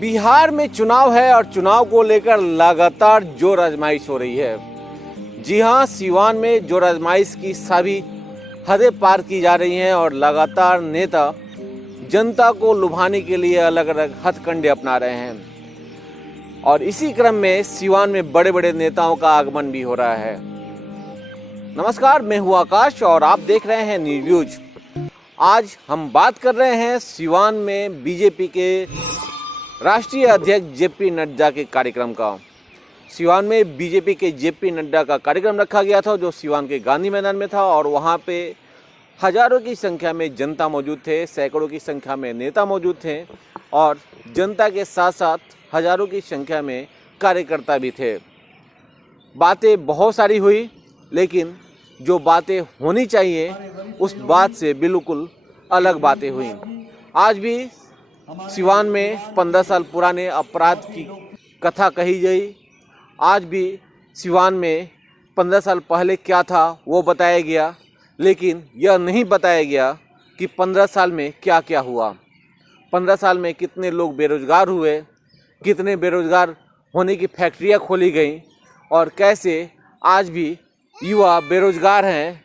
बिहार में चुनाव है और चुनाव को लेकर लगातार जोर आजमाइश हो रही है। जी हां, सीवान में जोर आजमाइश की सभी हदें पार की जा रही हैं और लगातार नेता जनता को लुभाने के लिए अलग अलग हथकंडे अपना रहे हैं और इसी क्रम में सीवान में बड़े बड़े नेताओं का आगमन भी हो रहा है। नमस्कार, मैं हूं आकाश और आप देख रहे हैं न्यूज। आज हम बात कर रहे हैं सीवान में बीजेपी के राष्ट्रीय अध्यक्ष जेपी नड्डा के कार्यक्रम का। सीवान में बीजेपी के जेपी नड्डा का कार्यक्रम रखा गया था जो सीवान के गांधी मैदान में था और वहां पे हजारों की संख्या में जनता मौजूद थे, सैकड़ों की संख्या में नेता मौजूद थे और जनता के साथ साथ हजारों की संख्या में कार्यकर्ता भी थे। बातें बहुत सारी हुई, लेकिन जो बातें होनी चाहिए उस बात से बिल्कुल अलग बातें हुई। आज भी सीवान में 15 साल पुराने अपराध की कथा कही गई। आज भी सीवान में 15 साल पहले क्या था वो बताया गया, लेकिन यह नहीं बताया गया कि 15 साल में क्या क्या हुआ। 15 साल में कितने लोग बेरोजगार हुए, कितने बेरोजगार होने की फैक्ट्रियां खोली गई और कैसे आज भी युवा बेरोजगार हैं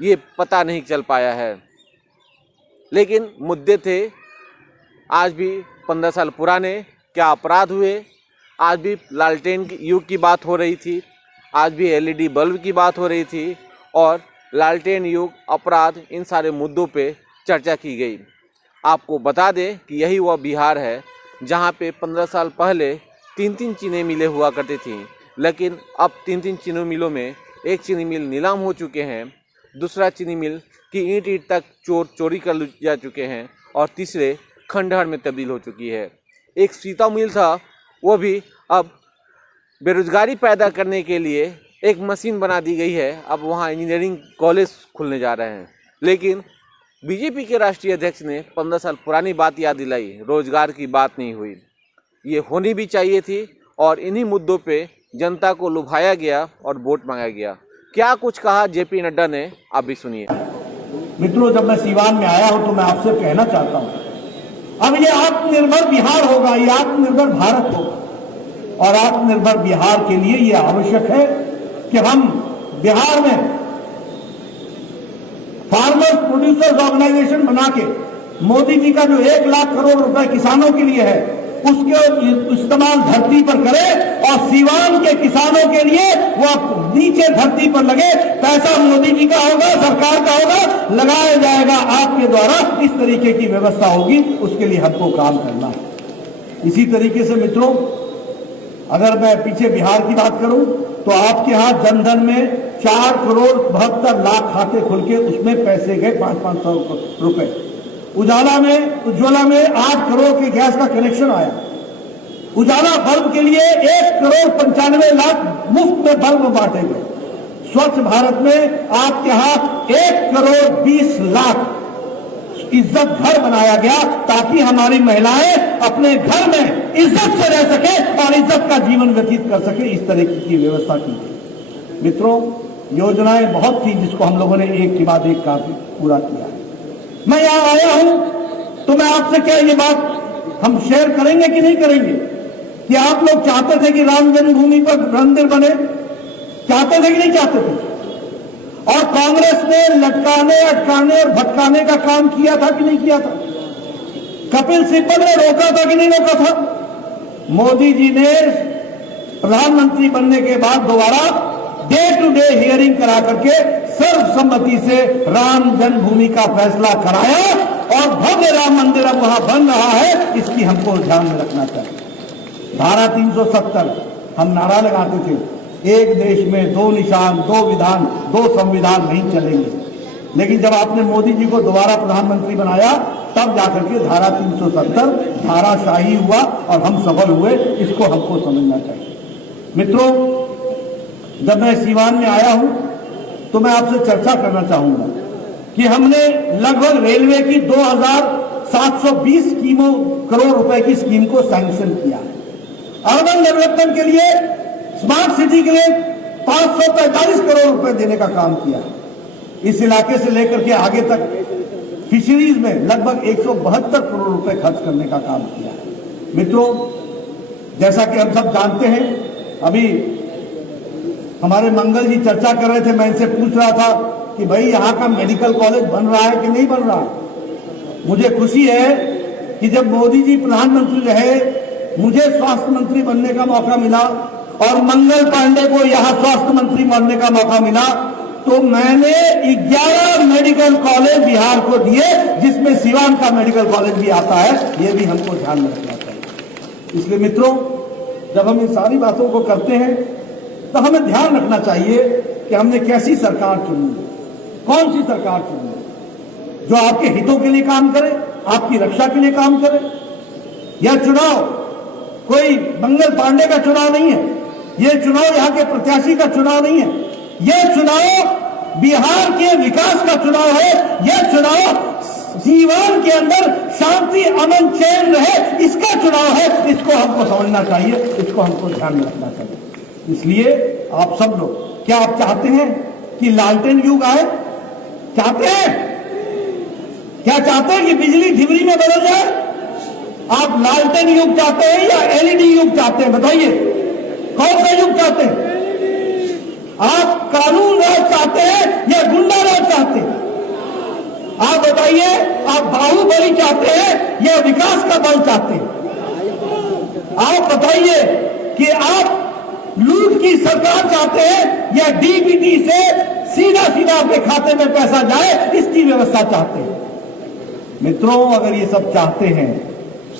ये पता नहीं चल पाया है। लेकिन मुद्दे थे आज भी 15 साल पुराने, क्या अपराध हुए, आज भी लालटेन युग की बात हो रही थी, आज भी एलईडी बल्ब की बात हो रही थी और लालटेन युग, अपराध, इन सारे मुद्दों पे चर्चा की गई। आपको बता दें कि यही वह बिहार है जहां पे 15 साल पहले 3-3 चीनी मिलें हुआ करती थी, लेकिन अब 3-3 चीनी मिलों में एक चीनी मिल नीलाम हो चुके हैं, दूसरा चीनी मिल की ईंट तक चोरी कर जा चुके हैं और तीसरे खंडहर में तब्दील हो चुकी है। एक सीता मिल था, वो भी अब बेरोजगारी पैदा करने के लिए एक मशीन बना दी गई है। अब वहाँ इंजीनियरिंग कॉलेज खुलने जा रहे हैं, लेकिन बीजेपी के राष्ट्रीय अध्यक्ष ने 15 साल पुरानी बात याद दिलाई, रोजगार की बात नहीं हुई। ये होनी भी चाहिए थी और इन्हीं मुद्दों पे जनता को लुभाया गया और वोट मांगा गया। क्या कुछ कहा जेपी नड्डा ने, आप भी सुनिए। मित्रों, जब मैं सीवान में आया हूं तो मैं आपसे कहना चाहता हूं, अब ये आत्मनिर्भर बिहार होगा, ये आत्मनिर्भर भारत होगा और आत्मनिर्भर बिहार के लिए ये आवश्यक है कि हम बिहार में फार्मर्स प्रोड्यूसर्स ऑर्गेनाइजेशन बना के मोदी जी का जो 1 लाख करोड़ रुपए किसानों के लिए है उसके इस्तेमाल धरती पर करें और सीवान के किसानों के लिए वो नीचे धरती पर लगे। पैसा मोदी जी का होगा, सरकार का होगा, लगाया जाएगा आपके द्वारा, इस तरीके की व्यवस्था होगी, उसके लिए हमको काम करना है। इसी तरीके से मित्रों, अगर मैं पीछे बिहार की बात करूं तो आपके यहां जनधन में 4 करोड़ 72 लाख खाते खुल के उसमें पैसे गए 500 रुपए। उजाला में 8 करोड़ के गैस का कनेक्शन आया। उजाला बल्ब के लिए 1 करोड़ 95 लाख मुफ्त में बल्ब बांटे गए। स्वच्छ भारत में आपके यहां 1 करोड़ 20 लाख इज्जत घर बनाया गया ताकि हमारी महिलाएं अपने घर में इज्जत से रह सके और इज्जत का जीवन व्यतीत कर सके। इस तरह की व्यवस्था की गई। मित्रों, योजनाएं बहुत थी जिसको हम लोगों ने एक के बाद एक काम पूरा किया। मैं यहां आया हूं तो मैं आपसे क्या ये बात हम शेयर करेंगे कि नहीं करेंगे कि आप लोग चाहते थे कि राम जन्मभूमि पर मंदिर बने, चाहते थे कि नहीं चाहते थे? और कांग्रेस ने लटकाने, अटकाने और भटकाने का काम किया था कि नहीं किया था? कपिल सिब्बल ने रोका था कि नहीं रोका था? मोदी जी ने प्रधानमंत्री बनने के बाद दोबारा डे टू डे हियरिंग करा करके सर्वसम्मति से राम जन्मभूमि का फैसला कराया और भव्य राम मंदिर अब वहां बन रहा है, इसकी हमको ध्यान में रखना चाहिए। धारा 370 हम नारा लगाते थे, एक देश में 2 निशान, 2 विधान, 2 संविधान नहीं चलेंगे, लेकिन जब आपने मोदी जी को दोबारा प्रधानमंत्री बनाया तब जाकर के धारा 370 धाराशाही हुआ और हम सफल हुए। इसको हमको समझना चाहिए। मित्रों, जब मैं सीवान में आया हूं तो मैं आपसे चर्चा करना चाहूंगा कि हमने लगभग रेलवे की 2720 करोड़ रुपए की स्कीम को सैंक्शन किया है। अर्बन डेवलपमेंट के लिए, स्मार्ट सिटी के लिए 545 करोड़ रुपए देने का काम किया है। इस इलाके से लेकर के आगे तक फिशरीज में लगभग 172 करोड़ रुपए खर्च करने का काम किया है। मित्रों, जैसा कि हम सब जानते हैं, अभी हमारे मंगल जी चर्चा कर रहे थे, मैं इनसे पूछ रहा था कि भाई यहाँ का मेडिकल कॉलेज बन रहा है कि नहीं बन रहा है। मुझे खुशी है कि जब मोदी जी प्रधानमंत्री रहे, मुझे स्वास्थ्य मंत्री बनने का मौका मिला और मंगल पांडे को यहाँ स्वास्थ्य मंत्री बनने का मौका मिला, तो मैंने 11 मेडिकल कॉलेज बिहार को दिए, जिसमें सिवान का मेडिकल कॉलेज भी आता है। ये भी हमको ध्यान में रखना चाहिए। इसलिए मित्रों, जब हम इन सारी बातों को करते हैं तो हमें ध्यान रखना चाहिए कि हमने कैसी सरकार चुनी, कौन सी सरकार चुनी जो आपके हितों के लिए काम करे, आपकी रक्षा के लिए काम करे। यह चुनाव कोई मंगल पांडे का चुनाव नहीं है, यह चुनाव यहाँ के प्रत्याशी का चुनाव नहीं है, यह चुनाव बिहार के विकास का चुनाव है। यह चुनाव जीवन के अंदर शांति, अमन, चैन रहे, इसका चुनाव है। इसको हमको समझना चाहिए, इसको हमको ध्यान में रखना चाहिए। इसलिए आप सब लोग, क्या आप चाहते हैं कि लालटेन युग आए? चाहते हैं? क्या चाहते हैं कि बिजली ढिबरी में बदल जाए? आप लालटेन युग चाहते हैं या एलईडी युग चाहते हैं? बताइए, कौन सा युग चाहते हैं? आप कानून राज चाहते हैं या गुंडा राज चाहते हैं? आप बताइए, आप बाहुबली चाहते हैं या विकास का बल चाहते हैं? आप बताइए कि आप लूट की सरकार चाहते हैं या डीबीटी से सीधा सीधा आपके खाते में पैसा जाए, इसकी व्यवस्था चाहते हैं? मित्रों, अगर ये सब चाहते हैं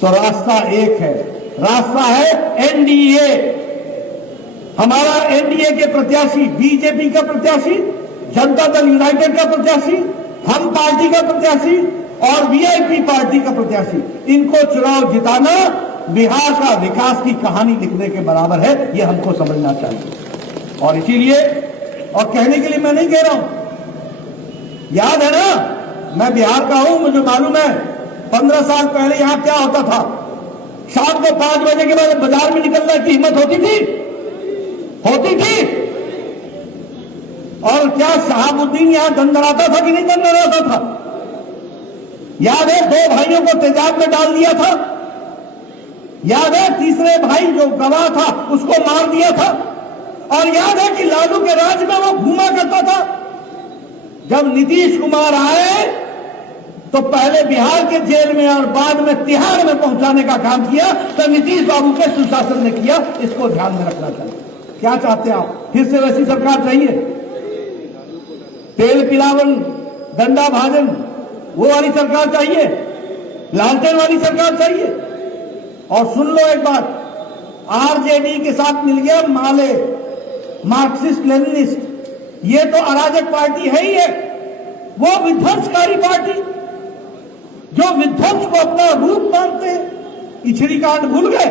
तो रास्ता एक है, रास्ता है एनडीए। हमारा एनडीए के प्रत्याशी, बीजेपी का प्रत्याशी, जनता दल यूनाइटेड का प्रत्याशी, हम पार्टी का प्रत्याशी और वीआईपी पार्टी का प्रत्याशी, इनको चुनाव जिताना बिहार का विकास की कहानी लिखने के बराबर है। ये हमको समझना चाहिए। और इसीलिए, और कहने के लिए मैं नहीं कह रहा हूं, याद है ना, मैं बिहार का हूं, मुझे मालूम है 15 साल पहले यहां क्या होता था। शाम को 5 बजे के बाद बाजार में निकलने की हिम्मत होती थी? और क्या शहाबुद्दीन यहां दंडराता था कि नहीं दंडराता था? याद है 2 भाइयों को तेजाब में डाल दिया था? याद है तीसरे भाई जो गवाह था उसको मार दिया था? और याद है कि लालू के राज में वो घूमा करता था? जब नीतीश कुमार आए तो पहले बिहार के जेल में और बाद में तिहाड़ में पहुंचाने का काम किया, तो नीतीश बाबू के सुशासन ने किया। इसको ध्यान में रखना चाहिए। क्या चाहते हैं आप? फिर से वैसी सरकार चाहिए? तेल पिलावन, डंडा भाजन, वो वाली सरकार चाहिए? लालटेन वाली सरकार चाहिए? और सुन लो एक बात, आरजेडी के साथ मिल गया माले, मार्क्सिस्ट लेनिनिस्ट, ये तो अराजक पार्टी है ही है। वो विध्वंसकारी पार्टी जो विध्वंस को अपना रूप मानते हैं। इछड़ी कांड भूल गए?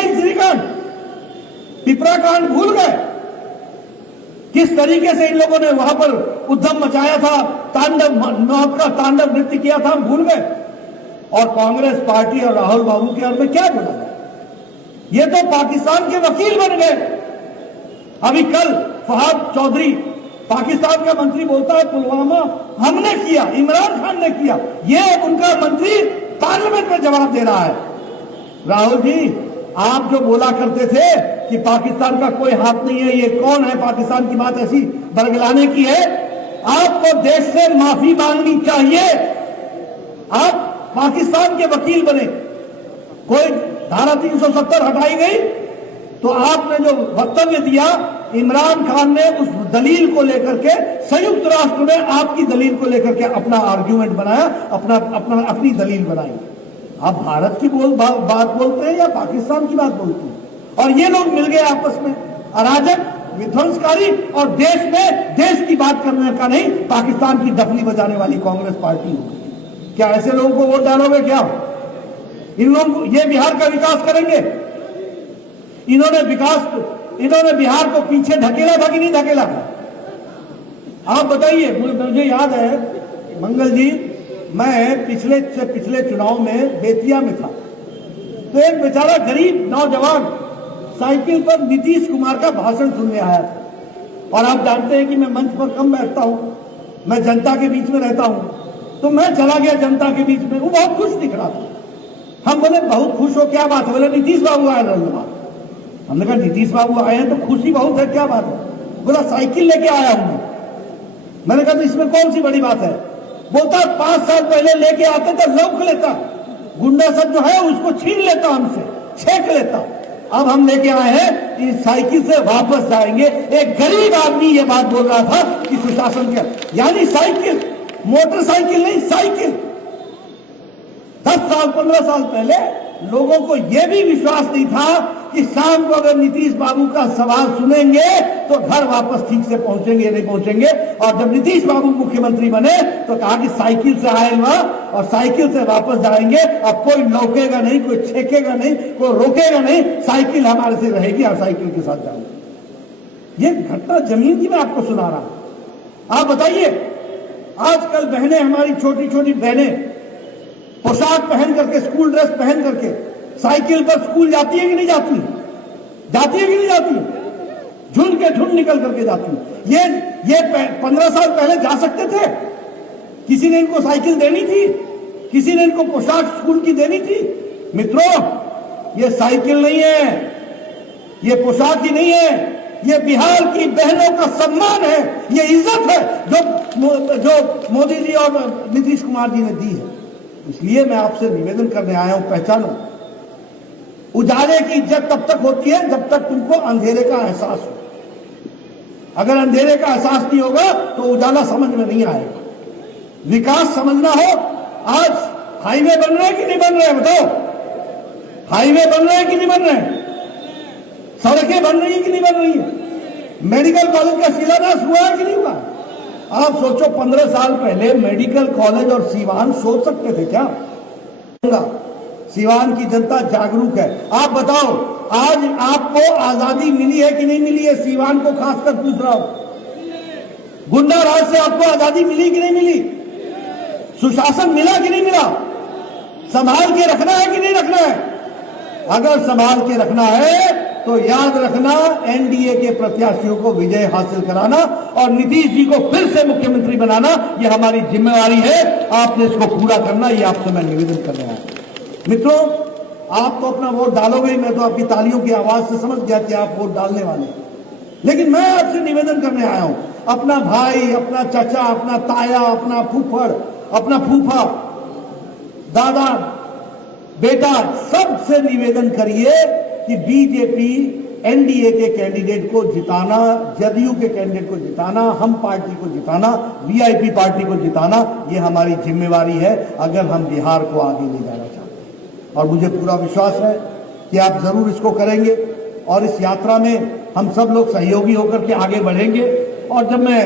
इछड़ी कांड, पिपरा कांड भूल गए? किस तरीके से इन लोगों ने वहां पर उद्यम मचाया था, तांडव, मौत का तांडव नृत्य किया था, हम भूल गए? और कांग्रेस पार्टी और राहुल बाबू के बारे में क्या बोला जाए? ये तो पाकिस्तान के वकील बन गए। अभी कल फहाद चौधरी, पाकिस्तान का मंत्री, बोलता है पुलवामा हमने किया, इमरान खान ने किया। ये उनका मंत्री पार्लियामेंट में जवाब दे रहा है। राहुल जी, आप जो बोला करते थे कि पाकिस्तान का कोई हाथ नहीं है, ये कौन है पाकिस्तान की बात ऐसी बरगलाने की है? आपको देश से माफी मांगनी चाहिए। आप पाकिस्तान के वकील बने, कोई धारा 370 हटाई गई तो आपने जो वक्तव्य दिया, इमरान खान ने उस दलील को लेकर के संयुक्त राष्ट्र में आपकी दलील को लेकर के अपना आर्ग्यूमेंट बनाया, अपनी दलील बनाई। आप भारत की बात बोलते हैं या पाकिस्तान की बात बोलते हैं? और ये लोग मिल गए आपस में, अराजक, विध्वंसकारी, और देश में देश की बात करने का नहीं, पाकिस्तान की डफली बजाने वाली कांग्रेस पार्टी होगी। क्या ऐसे लोगों को वोट डालोगे? क्या इन लोगों ये बिहार का विकास करेंगे? इन्होंने बिहार को पीछे ढकेला था कि नहीं ढकेला था? आप बताइए। मुझे याद है मंगल जी, मैं पिछले चुनाव में बेतिया में था, तो एक बेचारा गरीब नौजवान साइकिल पर नीतीश कुमार का भाषण सुनने आया था। और आप जानते हैं कि मैं मंच पर कम बैठता हूं, मैं जनता के बीच में रहता हूं, तो मैं चला गया जनता के बीच में। वो बहुत खुश दिख रहा था। हम बोले बहुत खुश हो, क्या बात है? बोले नीतीश बाबू आए धन्यवाद। हमने कहा नीतीश बाबू आए हैं तो खुशी बहुत है, क्या बात है? बोला साइकिल लेके आया हूं। मैंने कहा तो इसमें कौन सी बड़ी बात है? बोलता 5 साल पहले लेके आते तो लौक लेता, गुंडा सब जो है उसको छीन लेता, हमसे छेक लेता। अब हम लेके आए हैं कि साइकिल से वापस जाएंगे। एक गरीब आदमी ये बात बोल रहा था कि सुशासन के, यानी साइकिल, मोटरसाइकिल नहीं, साइकिल। 10 साल 15 साल पहले लोगों को यह भी विश्वास नहीं था कि शाम को अगर नीतीश बाबू का सवाल सुनेंगे तो घर वापस ठीक से पहुंचेंगे नहीं पहुंचेंगे। और जब नीतीश बाबू मुख्यमंत्री बने तो कहा कि साइकिल से आए हुआ और साइकिल से वापस जाएंगे। अब कोई लौकेगा नहीं, कोई छेकेगा नहीं, कोई रोकेगा नहीं, साइकिल हमारे से रहेगी और साइकिल के साथ जाएंगे। ये घटना जमीन की मैं आपको सुना रहा हूं। आप बताइए, आजकल बहनें, हमारी छोटी छोटी बहनें पोशाक पहन करके, स्कूल ड्रेस पहन करके साइकिल पर स्कूल जाती है कि नहीं जाती? जाती है कि नहीं जाती? झुंड के झुंड निकल करके जाती। ये 15 साल पहले जा सकते थे? किसी ने इनको साइकिल देनी थी? किसी ने इनको पोशाक स्कूल की देनी थी? मित्रों, ये साइकिल नहीं है, ये पोशाक ही नहीं है, ये बिहार की बहनों का सम्मान है, ये इज्जत है जो मोदी जी और नीतीश कुमार जी ने दी है। इसलिए मैं आपसे निवेदन करने आया हूं, पहचानो, उजाले की इज्जत तब तक होती है जब तक तुमको अंधेरे का एहसास हो। अगर अंधेरे का एहसास नहीं होगा तो उजाला समझ में नहीं आएगा। विकास समझना हो, आज हाईवे बन रहे हैं कि नहीं बन रहे हैं? बताओ, हाईवे बन रहे हैं कि नहीं बन रहे हैं? सड़कें बन रही है कि नहीं बन रही है? मेडिकल कॉलेज का शिलान्यास हुआ है कि नहीं हुआ? आप सोचो, 15 साल पहले मेडिकल कॉलेज और सीवान सोच सकते थे क्या? सीवान की जनता जागरूक है। आप बताओ, आज आपको आजादी मिली है कि नहीं मिली है? सीवान को खासकर पूछ रहा हूं। गुंडा राज से आपको आजादी मिली कि नहीं मिली? सुशासन मिला कि नहीं मिला? संभाल के रखना है कि नहीं रखना है? अगर संभाल के रखना है तो याद रखना, एनडीए के प्रत्याशियों को विजय हासिल कराना और नीतीश जी को फिर से मुख्यमंत्री बनाना, ये हमारी जिम्मेवारी है। आपने इसको पूरा करना, ये आपसे मैं निवेदन कर रहा हूं। मित्रों, आप तो अपना वोट डालोगे ही, मैं तो आपकी तालियों की आवाज से समझ गया कि आप वोट डालने वाले हैं। लेकिन मैं आपसे निवेदन करने आया हूं, अपना भाई, अपना चाचा, अपना ताया, अपना फूफड़, अपना फूफा, दादा, बेटा, सबसे निवेदन करिए कि बीजेपी एनडीए के कैंडिडेट को जिताना, जदयू के कैंडिडेट को जिताना, हम पार्टी को जिताना, वीआईपी पार्टी को जिताना, ये हमारी जिम्मेवारी है अगर हम बिहार को आगे ले जाना चाहते हैं। और मुझे पूरा विश्वास है कि आप जरूर इसको करेंगे और इस यात्रा में हम सब लोग सहयोगी होकर के आगे बढ़ेंगे। और जब मैं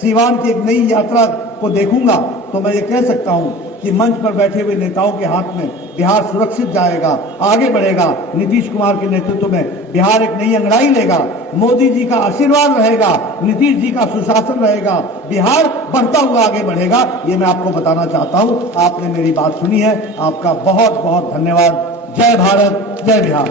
सीवान की एक नई यात्रा को देखूंगा तो मैं ये कह सकता हूं कि मंच पर बैठे हुए नेताओं के हाथ में बिहार सुरक्षित जाएगा, आगे बढ़ेगा। नीतीश कुमार के नेतृत्व में बिहार एक नई अंगड़ाई लेगा, मोदी जी का आशीर्वाद रहेगा, नीतीश जी का सुशासन रहेगा, बिहार बढ़ता हुआ आगे बढ़ेगा। ये मैं आपको बताना चाहता हूं। आपने मेरी बात सुनी है, आपका बहुत बहुत धन्यवाद। जय भारत, जय बिहार।